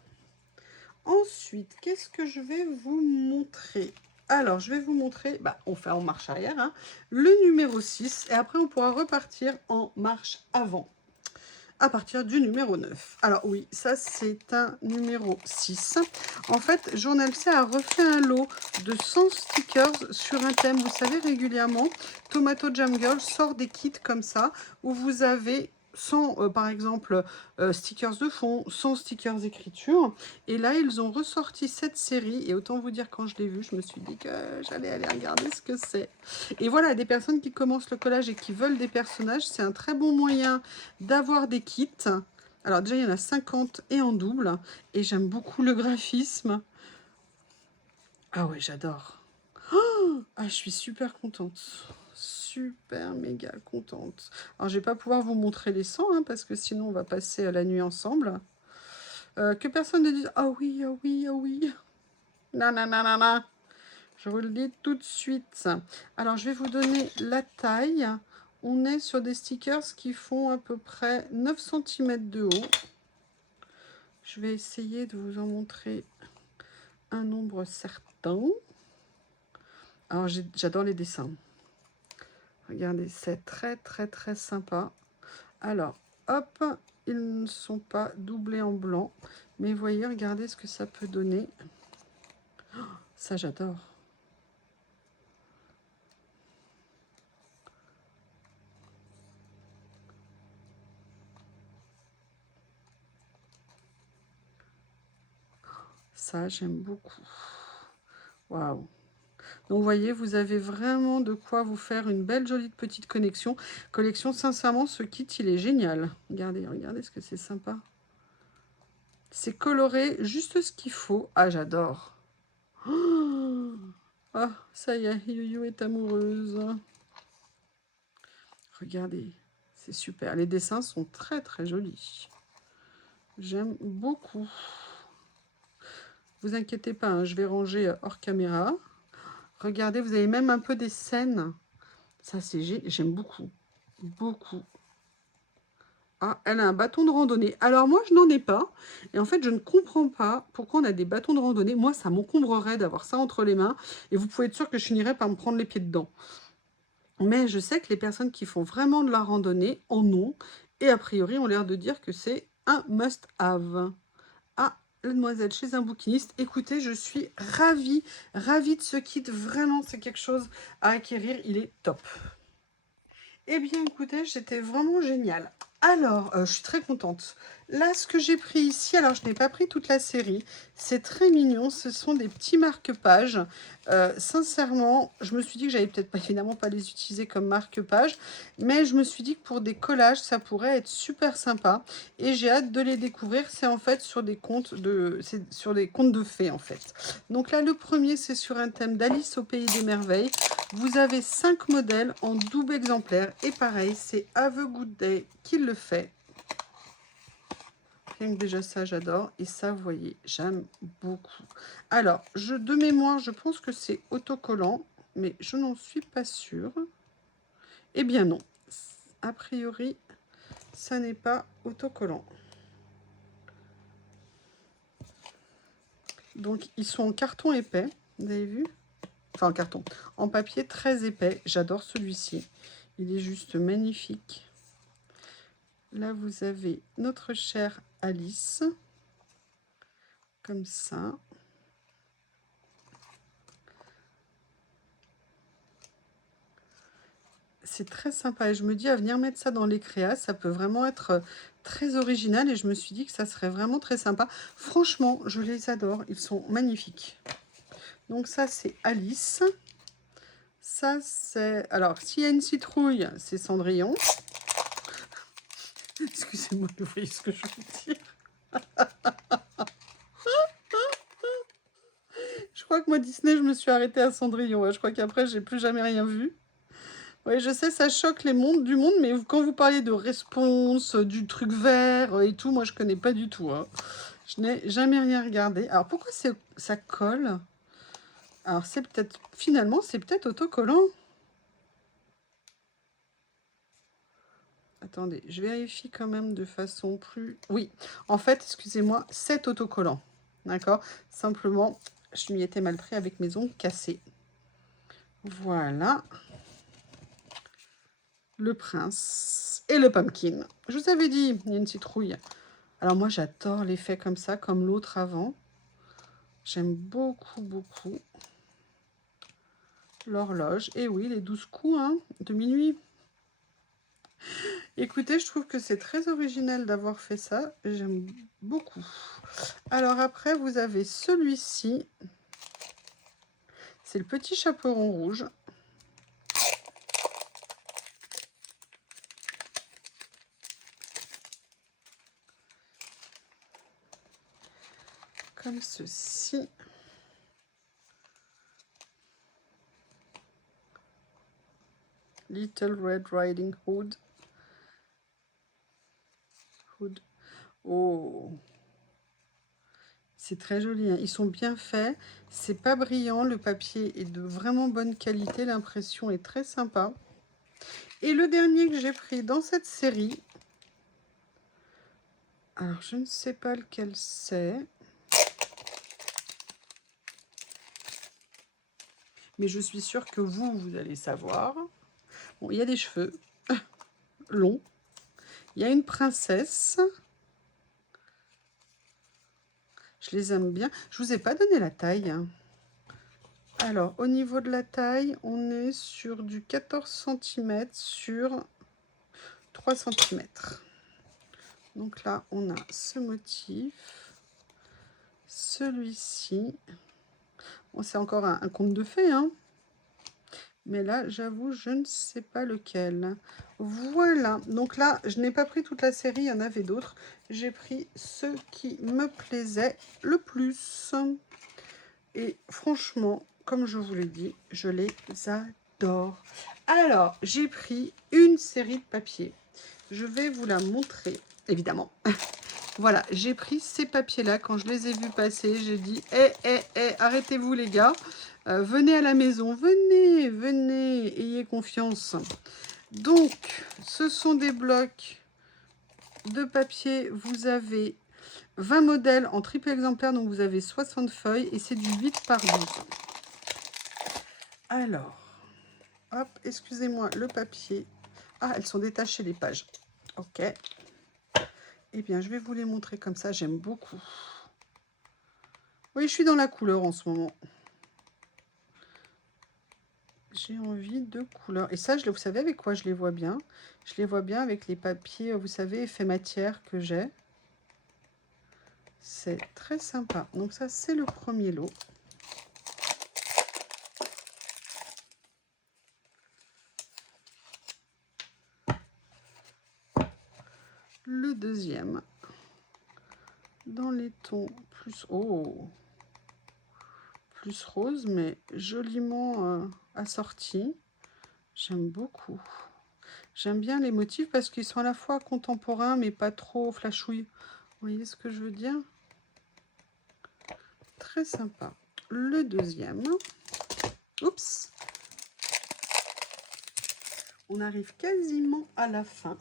ensuite, qu'est-ce que je vais vous montrer? Alors, je vais vous montrer, on fait en marche arrière, hein, le numéro 6, et après on pourra repartir en marche avant, à partir du numéro 9. Alors oui, ça c'est un numéro 6. En fait, Journal C a refait un lot de 100 stickers sur un thème. Vous savez, régulièrement, Tomato Jam Girl sort des kits comme ça, où vous avez 100, par exemple, stickers de fond, 100 stickers écriture. Et là, ils ont ressorti cette série. Et autant vous dire, quand je l'ai vu, je me suis dit que j'allais aller regarder ce que c'est. Et voilà, des personnes qui commencent le collage et qui veulent des personnages, c'est un très bon moyen d'avoir des kits. Alors déjà, il y en a 50 et en double. Et j'aime beaucoup le graphisme. Ah ouais, j'adore. Oh, ah, je suis super contente. Super méga contente. Alors, je vais pas pouvoir vous montrer les 100, hein, parce que sinon, on va passer la nuit ensemble. Que personne ne dise « Ah oui, ah oui, ah oui ». Non, non, non, non, non. Je vous le dis tout de suite. Alors, je vais vous donner la taille. On est sur des stickers qui font à peu près 9 cm de haut. Je vais essayer de vous en montrer un nombre certain. Alors, j'adore les dessins. Regardez, c'est très, très, très sympa. Alors, hop, ils ne sont pas doublés en blanc. Mais voyez, regardez ce que ça peut donner. Oh, ça, j'adore. Ça, j'aime beaucoup. Waouh! Donc, vous voyez, vous avez vraiment de quoi vous faire une belle, jolie petite collection. Sincèrement, ce kit, il est génial. Regardez, regardez ce que c'est sympa. C'est coloré, juste ce qu'il faut. Ah, j'adore. Oh, ah, ça y est, Yoyo est amoureuse. Regardez, c'est super. Les dessins sont très, très jolis. J'aime beaucoup. Vous inquiétez pas, hein, je vais ranger hors caméra. Regardez, vous avez même un peu des scènes. Ça, j'aime beaucoup. Beaucoup. Ah, elle a un bâton de randonnée. Alors, moi, je n'en ai pas. Et en fait, je ne comprends pas pourquoi on a des bâtons de randonnée. Moi, ça m'encombrerait d'avoir ça entre les mains. Et vous pouvez être sûr que je finirais par me prendre les pieds dedans. Mais je sais que les personnes qui font vraiment de la randonnée en ont. Et a priori, ont l'air de dire que c'est un must-have. Ah, la demoiselle chez un bouquiniste. Écoutez, je suis ravie, ravie de ce kit. Vraiment, c'est quelque chose à acquérir. Il est top. Eh bien, écoutez, c'était vraiment génial. Alors, je suis très contente. Là, ce que j'ai pris ici, alors je n'ai pas pris toute la série. C'est très mignon. Ce sont des petits marque-pages. Sincèrement, je me suis dit que j'allais peut-être pas, évidemment pas les utiliser comme marque-pages. Mais je me suis dit que pour des collages, ça pourrait être super sympa. Et j'ai hâte de les découvrir. C'est en fait sur des contes de fées, en fait. Donc là, le premier, c'est sur un thème d'Alice au Pays des Merveilles. Vous avez 5 modèles en double exemplaire. Et pareil, c'est Have a Good Day qui le fait. Rien que déjà ça, j'adore. Et ça, vous voyez, j'aime beaucoup. Alors, de mémoire, je pense que c'est autocollant, mais je n'en suis pas sûre. Eh bien non. A priori, ça n'est pas autocollant. Donc, ils sont en carton épais, vous avez vu? Enfin, en carton. En papier très épais. J'adore celui-ci. Il est juste magnifique. Là, vous avez notre chère Alice. Comme ça. C'est très sympa. Et je me dis, à venir mettre ça dans les créas, ça peut vraiment être très original. Et je me suis dit que ça serait vraiment très sympa. Franchement, je les adore. Ils sont magnifiques. Donc ça, c'est Alice. Ça, c'est... Alors, s'il y a une citrouille, c'est Cendrillon. Excusez-moi, vous voyez ce que je veux dire. Je crois que moi, Disney, je me suis arrêtée à Cendrillon. Ouais, je crois qu'après, j'ai plus jamais rien vu. Oui, je sais, ça choque les mondes du monde, mais quand vous parlez de réponse, du truc vert et tout, moi, je connais pas du tout. Hein. Je n'ai jamais rien regardé. Alors, pourquoi ça colle? Alors, c'est peut-être... Finalement, c'est peut-être autocollant. Attendez, je vérifie quand même de façon plus... Oui, en fait, excusez-moi, c'est autocollant. D'accord? Simplement, je m'y étais mal pris avec mes ongles cassés. Voilà. Le prince et le pumpkin. Je vous avais dit, il y a une citrouille. Alors moi, j'adore l'effet comme ça, comme l'autre avant. J'aime beaucoup, beaucoup. L'horloge. Et oui, les 12 coups hein, de minuit. Écoutez, je trouve que c'est très original d'avoir fait ça. J'aime beaucoup. Alors après, vous avez celui-ci. C'est le petit chaperon rouge. Comme ceci. Little Red Riding Hood. Oh, c'est très joli, hein. Ils sont bien faits. C'est pas brillant, le papier est de vraiment bonne qualité. L'impression est très sympa. Et le dernier que j'ai pris dans cette série, alors je ne sais pas lequel c'est, mais je suis sûre que vous allez savoir. Bon, il y a des cheveux longs, il y a une princesse. Je les aime bien. Je vous ai pas donné la taille. Alors, au niveau de la taille, on est sur du 14 cm sur 3 cm. Donc là, on a ce motif, celui-ci. Bon, c'est encore un conte de fées, hein. Mais là, j'avoue, je ne sais pas lequel. Voilà. Donc là, je n'ai pas pris toute la série, il y en avait d'autres. J'ai pris ceux qui me plaisaient le plus. Et franchement, comme je vous l'ai dit, je les adore. Alors, j'ai pris une série de papiers. Je vais vous la montrer, évidemment. Voilà, j'ai pris ces papiers-là. Quand je les ai vus passer, j'ai dit arrêtez-vous les gars. Venez à la maison, venez, ayez confiance. Donc, ce sont des blocs de papier. Vous avez 20 modèles en triple exemplaire, donc vous avez 60 feuilles et c'est du 8 par 12. Alors, hop, excusez-moi, le papier. Ah, elles sont détachées les pages. Ok. Eh bien, je vais vous les montrer comme ça, j'aime beaucoup. Oui, je suis dans la couleur en ce moment. J'ai envie de couleur. Et ça, vous savez avec quoi je les vois bien? Je les vois bien avec les papiers, vous savez, effet matière que j'ai. C'est très sympa. Donc ça, c'est le premier lot. Le deuxième. Dans les tons plus... Oh, plus rose, mais joliment assorti. J'aime beaucoup. J'aime bien les motifs parce qu'ils sont à la fois contemporains, mais pas trop flashouilles. Vous voyez ce que je veux dire? Très sympa. Le deuxième. Oups. On arrive quasiment à la fin.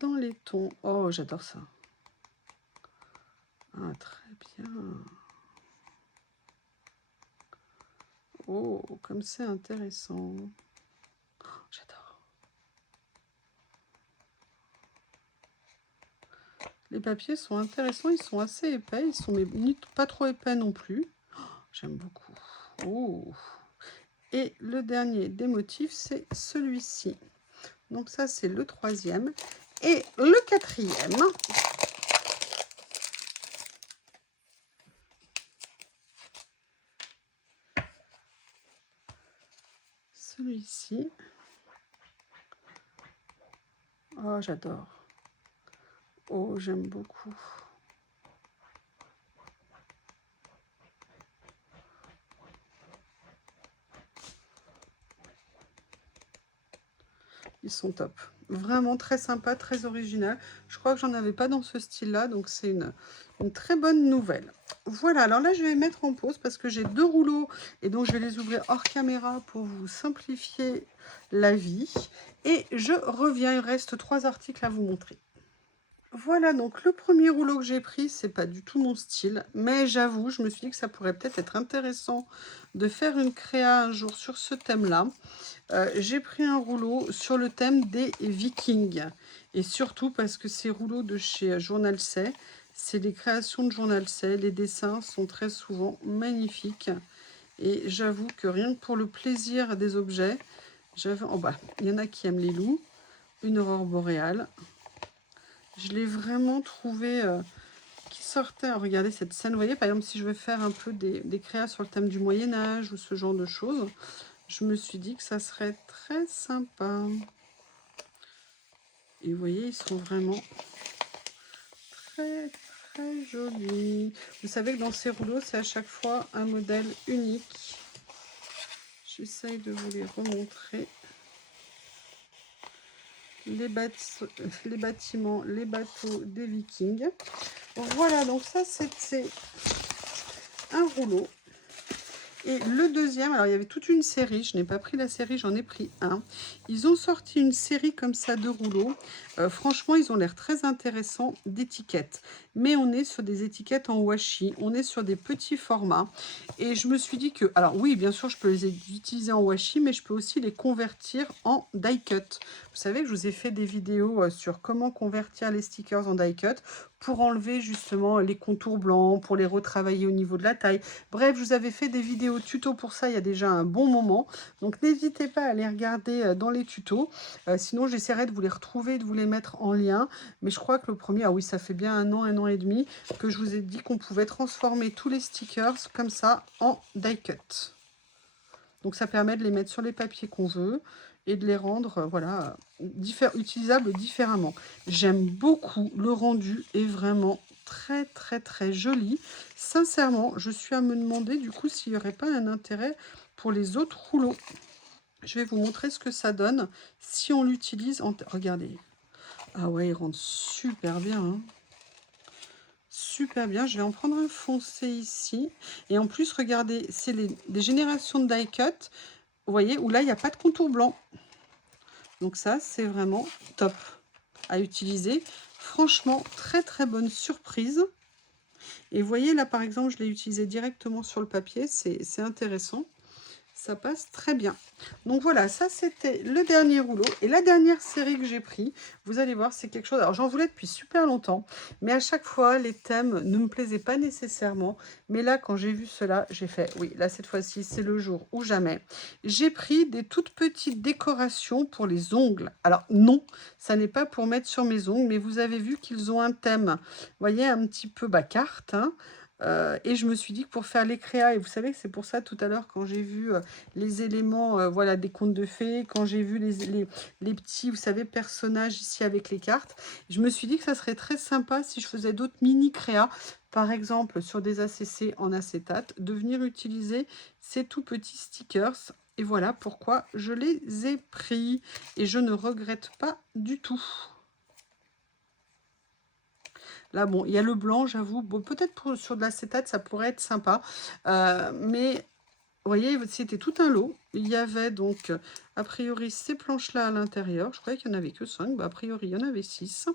Dans les tons. Oh, j'adore ça. Ah, très bien. Oh, comme c'est intéressant. Oh, j'adore. Les papiers sont intéressants, ils sont assez épais, ils sont pas trop épais non plus. Oh, j'aime beaucoup. Oh. Et le dernier des motifs, c'est celui-ci. Donc ça, c'est le troisième. Et le quatrième, celui-ci. Oh, j'adore. Oh, j'aime beaucoup. Ils sont top. Vraiment très sympa, très original. Je crois que j'en avais pas dans ce style-là, donc c'est une très bonne nouvelle. Voilà, alors là, je vais mettre en pause parce que j'ai 2 rouleaux et donc je vais les ouvrir hors caméra pour vous simplifier la vie. Et je reviens, il reste 3 articles à vous montrer. Voilà, donc le premier rouleau que j'ai pris, c'est pas du tout mon style, mais j'avoue, je me suis dit que ça pourrait peut-être être intéressant de faire une créa un jour sur ce thème-là. J'ai pris un rouleau sur le thème des Vikings, et surtout parce que ces rouleaux de chez Journal C, c'est des créations de Journal C, les dessins sont très souvent magnifiques, et j'avoue que rien que pour le plaisir des objets, oh bah, il y en a qui aiment les loups, une aurore boréale. Je l'ai vraiment trouvé qui sortait. Regardez cette scène, vous voyez, par exemple, si je veux faire un peu des créas sur le thème du Moyen-Âge ou ce genre de choses, je me suis dit que ça serait très sympa. Et vous voyez, ils sont vraiment très, très jolis. Vous savez que dans ces rouleaux, c'est à chaque fois un modèle unique. J'essaye de vous les remontrer. Les bâtiments, les bateaux des Vikings. Voilà, donc ça c'était un rouleau. Et le deuxième, alors il y avait toute une série, je n'ai pas pris la série, j'en ai pris un. Ils ont sorti une série comme ça de rouleaux. Franchement, ils ont l'air très intéressants d'étiquettes. Mais on est sur des étiquettes en washi, on est sur des petits formats. Et je me suis dit que, alors oui, bien sûr, je peux les utiliser en washi, mais je peux aussi les convertir en die cut. Vous savez que je vous ai fait des vidéos sur comment convertir les stickers en die cut pour enlever justement les contours blancs, pour les retravailler au niveau de la taille. Bref, je vous avais fait des vidéos tuto pour ça il y a déjà un bon moment. Donc n'hésitez pas à les regarder dans les tutos. Sinon, j'essaierai de vous les retrouver, de vous les mettre en lien. Mais je crois que le premier, ah oui, ça fait bien un an et demi que je vous ai dit qu'on pouvait transformer tous les stickers comme ça en die cut. Donc ça permet de les mettre sur les papiers qu'on veut et de les rendre voilà, utilisables différemment. J'aime beaucoup le rendu, est vraiment très très très joli. Sincèrement, je suis à me demander du coup s'il n'y aurait pas un intérêt pour les autres rouleaux. Je vais vous montrer ce que ça donne si on l'utilise en... Regardez. Ah ouais, il rentre super bien. Hein. Super bien. Je vais en prendre un foncé ici. Et en plus, regardez, c'est des générations de die cut. Vous voyez, où là, il n'y a pas de contour blanc. Donc ça, c'est vraiment top à utiliser. Franchement, très très bonne surprise. Et vous voyez, là, par exemple, je l'ai utilisé directement sur le papier. C'est intéressant. Ça passe très bien. Donc voilà, ça c'était le dernier rouleau. Et la dernière série que j'ai pris, vous allez voir, c'est quelque chose... Alors j'en voulais depuis super longtemps, mais à chaque fois, les thèmes ne me plaisaient pas nécessairement. Mais là, quand j'ai vu cela, j'ai fait, oui, là cette fois-ci, c'est le jour ou jamais. J'ai pris des toutes petites décorations pour les ongles. Alors non, ça n'est pas pour mettre sur mes ongles, mais vous avez vu qu'ils ont un thème, vous voyez, un petit peu carte, hein. Et je me suis dit que pour faire les créas, et vous savez que c'est pour ça tout à l'heure quand j'ai vu les éléments voilà, des contes de fées, quand j'ai vu les petits, vous savez, personnages ici avec les cartes, je me suis dit que ça serait très sympa si je faisais d'autres mini créas, par exemple sur des ACC en acétate, de venir utiliser ces tout petits stickers Et voilà pourquoi je les ai pris. Et je ne regrette pas du tout. Là, bon, il y a le blanc, j'avoue. Bon, peut-être sur de l'acétate, ça pourrait être sympa. Mais, vous voyez, c'était tout un lot. Il y avait donc, a priori, ces planches-là à l'intérieur. Je croyais qu'il n'y en avait que 5. Bah, a priori, il y en avait 6.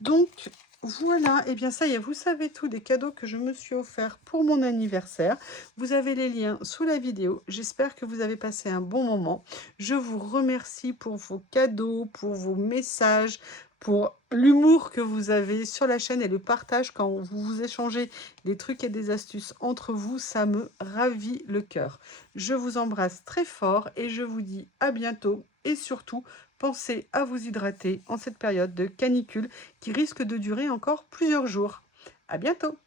Donc, voilà. Et bien, ça y est, vous savez tout des cadeaux que je me suis offert pour mon anniversaire. Vous avez les liens sous la vidéo. J'espère que vous avez passé un bon moment. Je vous remercie pour vos cadeaux, pour vos messages, pour l'humour que vous avez sur la chaîne et le partage quand vous vous échangez des trucs et des astuces entre vous. Ça me ravit le cœur. Je vous embrasse très fort et je vous dis à bientôt. Et surtout, pensez à vous hydrater en cette période de canicule qui risque de durer encore plusieurs jours. À bientôt!